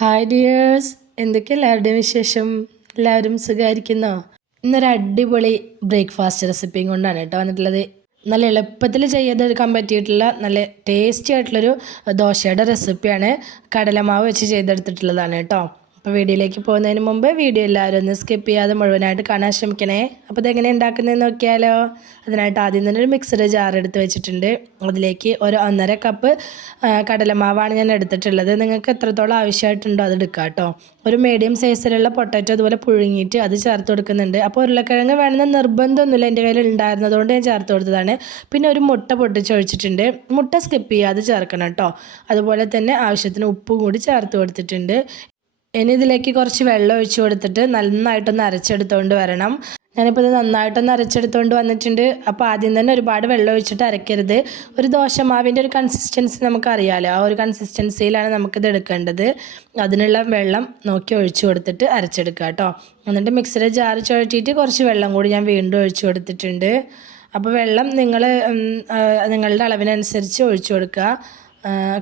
Hi dears, എന്തൊക്കെ എല്ലാവരുടെയും വിശേഷം? എല്ലാവരും സുഖമായിരിക്കുന്നോ? ഇന്നൊരു അടിപൊളി ബ്രേക്ക്ഫാസ്റ്റ് റെസിപ്പിയും കൊണ്ടാണ് കേട്ടോ വന്നിട്ടുള്ളത്. നല്ല എളുപ്പത്തിൽ ചെയ്തെടുക്കാൻ പറ്റിയിട്ടുള്ള നല്ല ടേസ്റ്റി ആയിട്ടുള്ളൊരു ദോശയുടെ റെസിപ്പിയാണ്. കടലമാവ് വെച്ച് ചെയ്തെടുത്തിട്ടുള്ളതാണ് കേട്ടോ. അപ്പോൾ വീഡിയോയിലേക്ക് പോകുന്നതിന് മുമ്പ് വീഡിയോ എല്ലാവരും ഒന്ന് സ്കിപ്പ് ചെയ്യാതെ മുഴുവനായിട്ട് കാണാൻ ശ്രമിക്കണേ. അപ്പോൾ ഇതെങ്ങനെ ഉണ്ടാക്കുന്നതെന്ന് നോക്കിയാലോ? അതിനായിട്ട് ആദ്യം തന്നെ ഒരു മിക്സഡ് ജാർ എടുത്ത് വെച്ചിട്ടുണ്ട്. അതിലേക്ക് ഒരു 1.5 കപ്പ് കടലമാവാണ് ഞാൻ എടുത്തിട്ടുള്ളത്. നിങ്ങൾക്ക് എത്രത്തോളം ആവശ്യമായിട്ടുണ്ടോ അത് എടുക്കാം കേട്ടോ. ഒരു മീഡിയം സൈസിലുള്ള പൊട്ടാറ്റോ അതുപോലെ പുഴുങ്ങിയിട്ട് അത് ചേർത്ത് കൊടുക്കുന്നുണ്ട്. അപ്പോൾ ഉരുളക്കിഴങ്ങ് വേണമെന്ന് നിർബന്ധമൊന്നുമില്ല, എൻ്റെ കയ്യിൽ ഉണ്ടായിരുന്നതുകൊണ്ട് ഞാൻ ചേർത്ത് കൊടുത്തതാണ്. പിന്നെ ഒരു മുട്ട പൊട്ടിച്ചൊഴിച്ചിട്ടുണ്ട്. മുട്ട സ്കിപ്പ് ചെയ്യാതെ ചേർക്കണം കേട്ടോ. അതുപോലെ തന്നെ ആവശ്യത്തിന് ഉപ്പും കൂടി ചേർത്ത് കൊടുത്തിട്ടുണ്ട്. ഇനി ഇതിലേക്ക് കുറച്ച് വെള്ളം ഒഴിച്ച് കൊടുത്തിട്ട് നന്നായിട്ടൊന്ന് അരച്ചെടുത്തുകൊണ്ട് വരണം. ഞാനിപ്പോൾ ഇത് നന്നായിട്ടൊന്ന് അരച്ചെടുത്തുകൊണ്ട് വന്നിട്ടുണ്ട്. അപ്പോൾ ആദ്യം തന്നെ ഒരുപാട് വെള്ളം ഒഴിച്ചിട്ട് അരയ്ക്കരുത്. ഒരു ദോശമാവിൻ്റെ ഒരു കൺസിസ്റ്റൻസി നമുക്കറിയാമല്ലോ, ആ ഒരു കൺസിസ്റ്റൻസിയിലാണ് നമുക്കിത് എടുക്കേണ്ടത്. അതിനുള്ള വെള്ളം നോക്കി ഒഴിച്ച് കൊടുത്തിട്ട് അരച്ചെടുക്കുക കേട്ടോ. എന്നിട്ട് മിക്സിയുടെ ജാർ ചുഴറ്റിയിട്ട് കുറച്ച് വെള്ളം കൂടി ഞാൻ വീണ്ടും ഒഴിച്ച് കൊടുത്തിട്ടുണ്ട്. അപ്പോൾ വെള്ളം നിങ്ങളുടെ അളവിനനുസരിച്ച് ഒഴിച്ചു കൊടുക്കുക.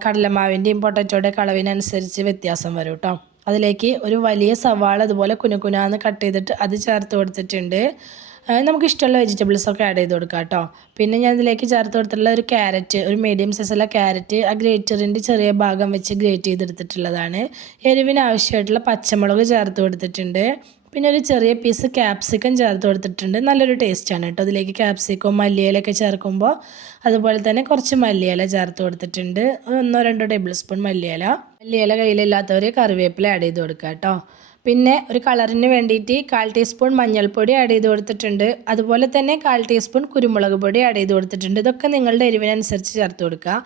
കടലമാവിൻ്റെയും പൊട്ടറ്റോയുടെ അളവിനനുസരിച്ച് വ്യത്യാസം വരും കേട്ടോ. അതിലേക്ക് ഒരു വലിയ സവാള അതുപോലെ കുനുകുനാന്ന് കട്ട് ചെയ്തിട്ട് അത് ചേർത്ത് കൊടുത്തിട്ടുണ്ട്. നമുക്കിഷ്ടമുള്ള വെജിറ്റബിൾസൊക്കെ ആഡ് ചെയ്ത് കൊടുക്കാം കേട്ടോ. പിന്നെ ഞാൻ ഇതിലേക്ക് ചേർത്ത് കൊടുത്തിട്ടുള്ള ഒരു ക്യാരറ്റ്, ഒരു മീഡിയം സൈസുള്ള ക്യാരറ്റ് ആ ഗ്രേറ്ററിൻ്റെ ചെറിയ ഭാഗം വെച്ച് ഗ്രേറ്റ് ചെയ്തെടുത്തിട്ടുള്ളതാണ്. എരിവിന് ആവശ്യമായിട്ടുള്ള പച്ചമുളക് ചേർത്ത് കൊടുത്തിട്ടുണ്ട്. പിന്നെ ഒരു ചെറിയ പീസ് ക്യാപ്സിക്കം ചേർത്ത് കൊടുത്തിട്ടുണ്ട്. നല്ലൊരു ടേസ്റ്റാണ് കേട്ടോ അതിലേക്ക് ക്യാപ്സിക്കവും മല്ലിയിലൊക്കെ ചേർക്കുമ്പോൾ. അതുപോലെ തന്നെ കുറച്ച് മല്ലിയില ചേർത്ത് കൊടുത്തിട്ടുണ്ട്. 1-2 ടേബിൾ സ്പൂൺ മല്ലിയില കയ്യിലില്ലാത്തവർ കറിവേപ്പില ആഡ് ചെയ്ത് കൊടുക്കുക കേട്ടോ. പിന്നെ ഒരു കളറിന് വേണ്ടിയിട്ട് 1/4 ടീസ്പൂൺ മഞ്ഞൾപ്പൊടി ആഡ് ചെയ്ത് കൊടുത്തിട്ടുണ്ട്. അതുപോലെ തന്നെ 1/4 ടീസ്പൂൺ കുരുമുളക് പൊടി ആഡ് ചെയ്ത് കൊടുത്തിട്ടുണ്ട്. ഇതൊക്കെ നിങ്ങളുടെ എരിവിനനുസരിച്ച് ചേർത്ത് കൊടുക്കുക.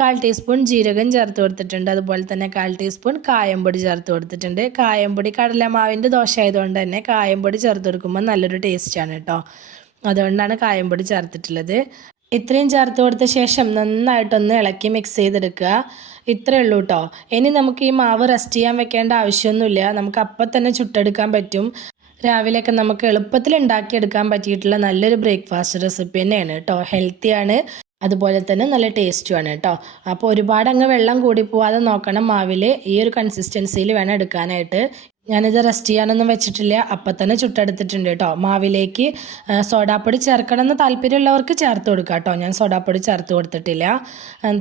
1/4 ടീസ്പൂൺ ജീരകം ചേർത്ത് കൊടുത്തിട്ടുണ്ട്. അതുപോലെ തന്നെ 1/4 ടീസ്പൂൺ കായംപൊടി ചേർത്ത് കൊടുത്തിട്ടുണ്ട്. കായംപൊടി കടലമാവിൻ്റെ ദോശ ആയതുകൊണ്ട് തന്നെ കായംപൊടി ചേർത്ത് കൊടുക്കുമ്പോൾ നല്ലൊരു ടേസ്റ്റാണ് കേട്ടോ. അതുകൊണ്ടാണ് കായംപൊടി ചേർത്തിട്ടുള്ളത്. ഇത്രയും ചേർത്ത് കൊടുത്ത ശേഷം നന്നായിട്ടൊന്ന് ഇളക്കി മിക്സ് ചെയ്തെടുക്കുക. ഇത്രയേ ഉള്ളൂ കേട്ടോ. ഇനി നമുക്ക് ഈ മാവ് റെസ്റ്റ് ചെയ്യാൻ വെക്കേണ്ട ആവശ്യമൊന്നുമില്ല. നമുക്ക് അപ്പം തന്നെ ചുട്ടെടുക്കാൻ പറ്റും. രാവിലെയൊക്കെ നമുക്ക് എളുപ്പത്തിൽ ഉണ്ടാക്കിയെടുക്കാൻ പറ്റിയിട്ടുള്ള നല്ലൊരു ബ്രേക്ക്ഫാസ്റ്റ് റെസിപ്പി തന്നെയാണ് കേട്ടോ. ഹെൽത്തിയാണ്, അതുപോലെ തന്നെ നല്ല ടേസ്റ്റുമാണ് കേട്ടോ. അപ്പോൾ ഒരുപാട് അങ്ങ് വെള്ളം കൂടി പോവാതെ നോക്കണം. മാവിൽ ഈ ഒരു കൺസിസ്റ്റൻസിയിൽ വേണം എടുക്കാനായിട്ട്. ഞാനിത് റെസ്റ്റ് ചെയ്യാനൊന്നും വെച്ചിട്ടില്ല, അപ്പം തന്നെ ചുട്ടെടുത്തിട്ടുണ്ട് കേട്ടോ. മാവിലേക്ക് സോഡാപ്പൊടി ചേർക്കണമെന്ന് താല്പര്യമുള്ളവർക്ക് ചേർത്ത് കൊടുക്കുക കേട്ടോ. ഞാൻ സോഡാപ്പൊടി ചേർത്ത് കൊടുത്തിട്ടില്ല.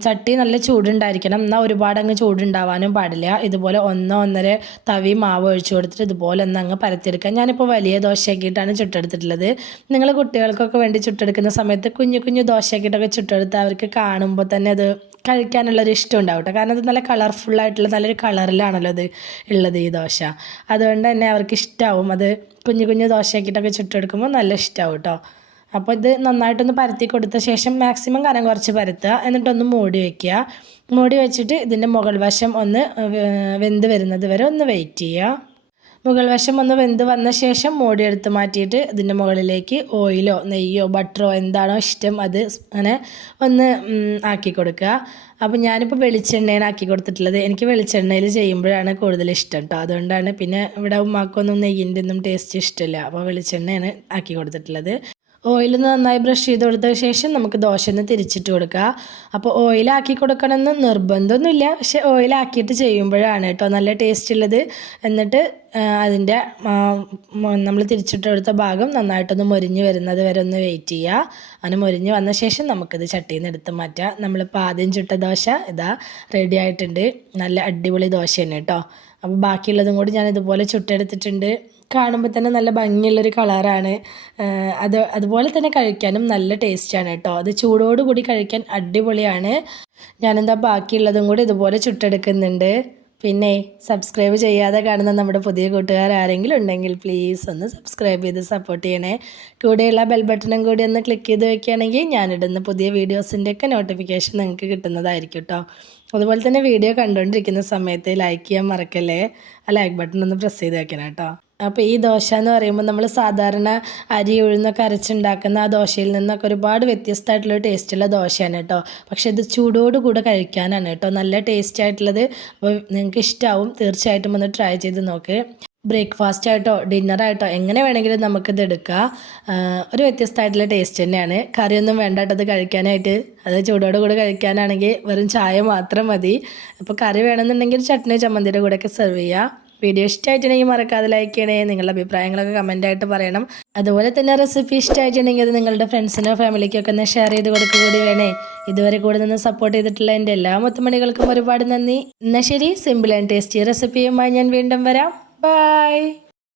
ചട്ടി നല്ല ചൂടുണ്ടായിരിക്കണം, എന്നാൽ ഒരുപാട് അങ്ങ് ചൂടുണ്ടാവാനും പാടില്ല. ഇതുപോലെ 1-1.5 തവി മാവ് ഒഴിച്ച് കൊടുത്തിട്ട് ഇതുപോലെ ഒന്ന് അങ്ങ് പരത്തിയെടുക്കാം. ഞാനിപ്പോൾ വലിയ ദോശയാക്കിയിട്ടാണ് ചുട്ടെടുത്തിട്ടുള്ളത്. നിങ്ങൾ കുട്ടികൾക്കൊക്കെ വേണ്ടി ചുട്ടെടുക്കുന്ന സമയത്ത് കുഞ്ഞു കുഞ്ഞു ദോശയാക്കിയിട്ടൊക്കെ ചുട്ടെടുത്ത് അവർക്ക് കാണുമ്പോൾ തന്നെ അത് കഴിക്കാനുള്ളൊരു ഇഷ്ടം ഉണ്ടാവും കേട്ടോ. കാരണം അത് നല്ല കളർഫുള്ളായിട്ടുള്ള നല്ലൊരു കളറിലാണല്ലോ അത് ഉള്ളത് ഈ ദോശ. അതുകൊണ്ട് തന്നെ അവർക്ക് ഇഷ്ടമാവും. അത് കുഞ്ഞു കുഞ്ഞു ദോശയാക്കിയിട്ടൊക്കെ ചുട്ടെടുക്കുമ്പോൾ നല്ല ഇഷ്ടമാവും കേട്ടോ. അപ്പോൾ ഇത് നന്നായിട്ടൊന്ന് പരത്തി കൊടുത്ത ശേഷം മാക്സിമം കനം കുറച്ച് പരത്തുക. എന്നിട്ടൊന്ന് മൂടി വയ്ക്കുക. മൂടി വെച്ചിട്ട് ഇതിൻ്റെ മുകൾ വശം ഒന്ന് വെന്ത് വരുന്നത് വരെ ഒന്ന് വെയിറ്റ് ചെയ്യുക. മുകൾ വശം ഒന്ന് വെന്ത് വന്ന ശേഷം മൂടി എടുത്ത് മാറ്റിയിട്ട് ഇതിൻ്റെ മുകളിലേക്ക് ഓയിലോ നെയ്യോ ബട്ടറോ എന്താണോ ഇഷ്ടം അത് അങ്ങനെ ഒന്ന് ആക്കി കൊടുക്കുക. അപ്പോൾ ഞാനിപ്പോൾ വെളിച്ചെണ്ണയാണ് ആക്കി കൊടുത്തിട്ടുള്ളത്. എനിക്ക് വെളിച്ചെണ്ണയിൽ ചെയ്യുമ്പോഴാണ് കൂടുതൽ ഇഷ്ടം കേട്ടോ. അതുകൊണ്ടാണ്. പിന്നെ ഇവിടെ ഉമ്മാക്കൊന്നും നെയ്യിൻ്റെ ഒന്നും ടേസ്റ്റ് ഇഷ്ടമില്ല, അപ്പോൾ വെളിച്ചെണ്ണയാണ് ആക്കി കൊടുത്തിട്ടുള്ളത്. ഓയിൽ നന്നായി ബ്രഷ് ചെയ്ത് കൊടുത്ത ശേഷം നമുക്ക് ദോശ ഒന്ന് തിരിച്ചിട്ട് കൊടുക്കുക. അപ്പോൾ ഓയിലാക്കി കൊടുക്കണമെന്ന് നിർബന്ധമൊന്നുമില്ല, പക്ഷേ ഓയിലാക്കിയിട്ട് ചെയ്യുമ്പോഴാണ് കേട്ടോ നല്ല ടേസ്റ്റ് ഉള്ളത്. എന്നിട്ട് അതിൻ്റെ നമ്മൾ തിരിച്ചിട്ട് കൊടുത്ത ഭാഗം നന്നായിട്ടൊന്ന് മൊരിഞ്ഞ് വരുന്നത് വരെ ഒന്ന് വെയിറ്റ് ചെയ്യുക. അങ്ങനെ മൊരിഞ്ഞ് വന്ന ശേഷം നമുക്കിത് ചട്ടിയിൽ നിന്ന് എടുത്ത് മാറ്റാം. നമ്മളിപ്പോൾ ആദ്യം ചുട്ട ദോശ ഇതാ റെഡി ആയിട്ടുണ്ട്. നല്ല അടിപൊളി ദോശയാണ് കേട്ടോ. അപ്പോൾ ബാക്കിയുള്ളതും കൂടി ഞാൻ ഇതുപോലെ ചുട്ടെടുത്തിട്ടുണ്ട്. കാണുമ്പോൾ തന്നെ നല്ല ഭംഗിയുള്ളൊരു കളറാണ്. അതുപോലെ തന്നെ കഴിക്കാനും നല്ല ടേസ്റ്റാണ് കേട്ടോ. അത് ചൂടോടുകൂടി കഴിക്കാൻ അടിപൊളിയാണ്. ഞാനെന്താ ബാക്കിയുള്ളതും കൂടി ഇതുപോലെ ചുട്ടെടുക്കുന്നുണ്ട്. പിന്നെ സബ്സ്ക്രൈബ് ചെയ്യാതെ കാണുന്ന നമ്മുടെ പുതിയ കൂട്ടുകാർ ആരെങ്കിലും ഉണ്ടെങ്കിൽ പ്ലീസ് ഒന്ന് സബ്സ്ക്രൈബ് ചെയ്ത് സപ്പോർട്ട് ചെയ്യണേ. കൂടെയുള്ള ബെൽ ബട്ടണും കൂടി ഒന്ന് ക്ലിക്ക് ചെയ്ത് വയ്ക്കുകയാണെങ്കിൽ ഞാനിടുന്ന പുതിയ വീഡിയോസിൻ്റെയൊക്കെ നോട്ടിഫിക്കേഷൻ നിങ്ങൾക്ക് കിട്ടുന്നതായിരിക്കും കേട്ടോ. അതുപോലെ തന്നെ വീഡിയോ കണ്ടുകൊണ്ടിരിക്കുന്ന സമയത്ത് ലൈക്ക് ചെയ്യാൻ മറക്കല്ലേ. ആ ലൈക്ക് ബട്ടൺ ഒന്ന് പ്രസ് ചെയ്ത് വെക്കണം കേട്ടോ. അപ്പോൾ ഈ ദോശ എന്ന് പറയുമ്പോൾ നമ്മൾ സാധാരണ അരി ഉഴുന്നൊക്കെ അരച്ചുണ്ടാക്കുന്ന ആ ദോശയിൽ നിന്നൊക്കെ ഒരുപാട് വ്യത്യസ്തമായിട്ടുള്ള ടേസ്റ്റുള്ള ദോശയാണ് കേട്ടോ. പക്ഷേ ഇത് ചൂടോടുകൂടെ കഴിക്കാനാണ് കേട്ടോ നല്ല ടേസ്റ്റ് ആയിട്ടുള്ളത്. അപ്പോൾ നിങ്ങൾക്ക് ഇഷ്ടമാവും, തീർച്ചയായിട്ടും ഒന്ന് ട്രൈ ചെയ്ത് നോക്ക്. ബ്രേക്ക്ഫാസ്റ്റ് ആയിട്ടോ ഡിന്നറായിട്ടോ എങ്ങനെ വേണമെങ്കിലും നമുക്കിത് എടുക്കാം. ഒരു വ്യത്യസ്തമായിട്ടുള്ള ടേസ്റ്റ് തന്നെയാണ്. കറിയൊന്നും വേണ്ട കേട്ടോ ഇത് കഴിക്കാനായിട്ട്. അത് ചൂടോട് കൂടെ കഴിക്കാനാണെങ്കിൽ വെറും ചായ മാത്രം മതി. അപ്പോൾ കറി വേണമെന്നുണ്ടെങ്കിൽ ചട്നി ചമ്മന്തിയുടെ കൂടെയൊക്കെ സെർവ് ചെയ്യുക. വീഡിയോ ഇഷ്ടമായിട്ടുണ്ടെങ്കിൽ മറക്കാതെ ലൈക്ക് ചെയ്യണേ. നിങ്ങളുടെ അഭിപ്രായങ്ങളൊക്കെ കമൻറ്റായിട്ട് പറയണം. അതുപോലെ തന്നെ റെസിപ്പി ഇഷ്ടമായിട്ടുണ്ടെങ്കിൽ അത് നിങ്ങളുടെ ഫ്രണ്ട്സിനോ ഫാമിലിക്കൊക്കെ ഒന്ന് ഷെയർ ചെയ്ത് കൊടുക്കുക കൂടി വേണേ. ഇതുവരെ കൂടെ നിന്ന് സപ്പോർട്ട് ചെയ്തിട്ടുള്ള എൻ്റെ എല്ലാ മുത്തുമണികൾക്കും ഒരുപാട് നന്ദി. എന്നാൽ ശരി, സിമ്പിൾ ആൻഡ് ടേസ്റ്റി റെസിപ്പിയുമായി ഞാൻ വീണ്ടും വരാം. ബൈ.